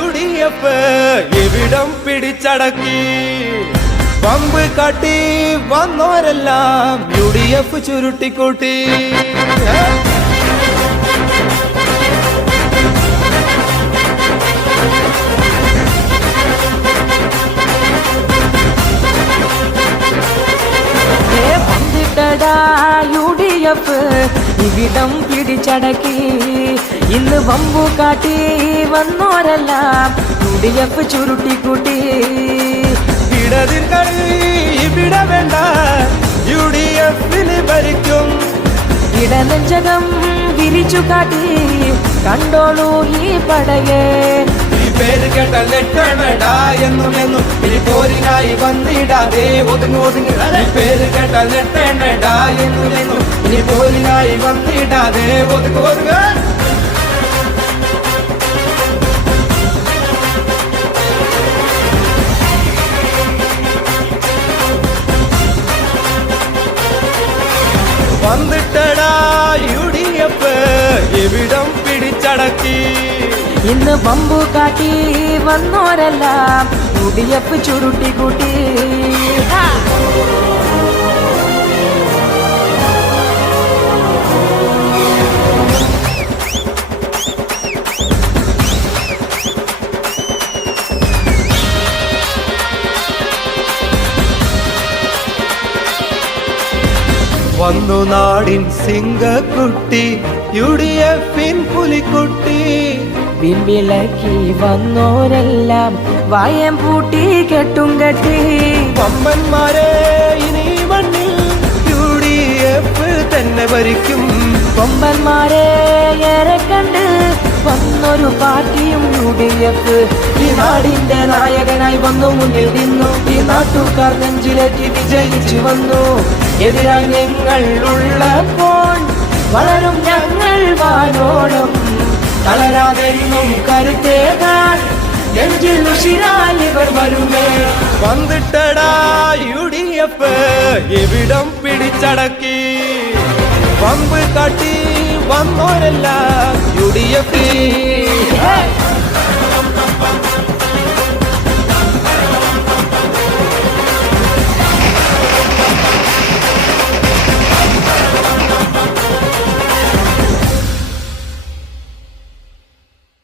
UDF എവിടം പിടിച്ചടക്കി pump കാട്ടി വന്നോരെല്ലാം UDF ചുരുട്ടിക്കൂട്ടി UDF ഇവിടം പിടിച്ചടക്കി ഇന്ന് വമ്പു കാട്ടി വന്നോരെല്ലാം UDF ചുരുട്ടിക്കൂട്ടി ഇടതിൻ കളി ഇവിടെ വേണ്ട UDF-ന് ഭരിക്കും ഇടനെഞ്ചകം വിരിച്ചു കാട്ടി കണ്ടോളൂ ഈ പടയെ പേര് കേട്ടാൽ നെട്ടണടാ എന്നും ഇനി പോരിനായി വന്നിടാതെ ഒതുങ്ങി പേര് കേട്ടാൽ നെട്ടണടാ എന്നും ഇനി പോരിനായി വന്നിടാതെ ഒതുങ്ങ വന്നിട്ടടാ UDF എവിടം പിടിച്ചടക്കി ഇന്ന് വമ്പു കാട്ടി വന്നോരെല്ലാം UDF ചുരുട്ടിക്കൂട്ടി വന്നു നാടിൻ സിംഗക്കുട്ടി UDF-ൻ പുലിക്കുട്ടി വിമ്പിളക്കി വന്നോരെല്ലാം വായം പൂട്ടി കെട്ടും കെട്ടി പമ്പന്മാരെ ഇനി മണ്ണിൽ UDF തന്നെ ഭരിക്കും കൊമ്പന്മാരെ ഏറെ കണ്ട് വന്നൊരു പാർട്ടിയും UDF ഈ നാടിന്റെ നായകനായി വന്നു മുന്നിൽ നിന്നു ഈ നാട്ടുകാർ നെഞ്ചിലേക്ക് വിജയിച്ചു വന്നു എതിരായി ഞങ്ങൾ ഉള്ളപ്പോൾ വളരും ഞങ്ങൾ വാനോളം തളരാതെന്നും കരുത്തേകാൻ നെഞ്ചിൽ ഉഷിരാൽ ഇവർ വരുമേ വന്നിട്ടടാ UDF എവിടം പിടിച്ചടക്കി പമ്പ് കാട്ടി വന്നോരെല്ലാം UDF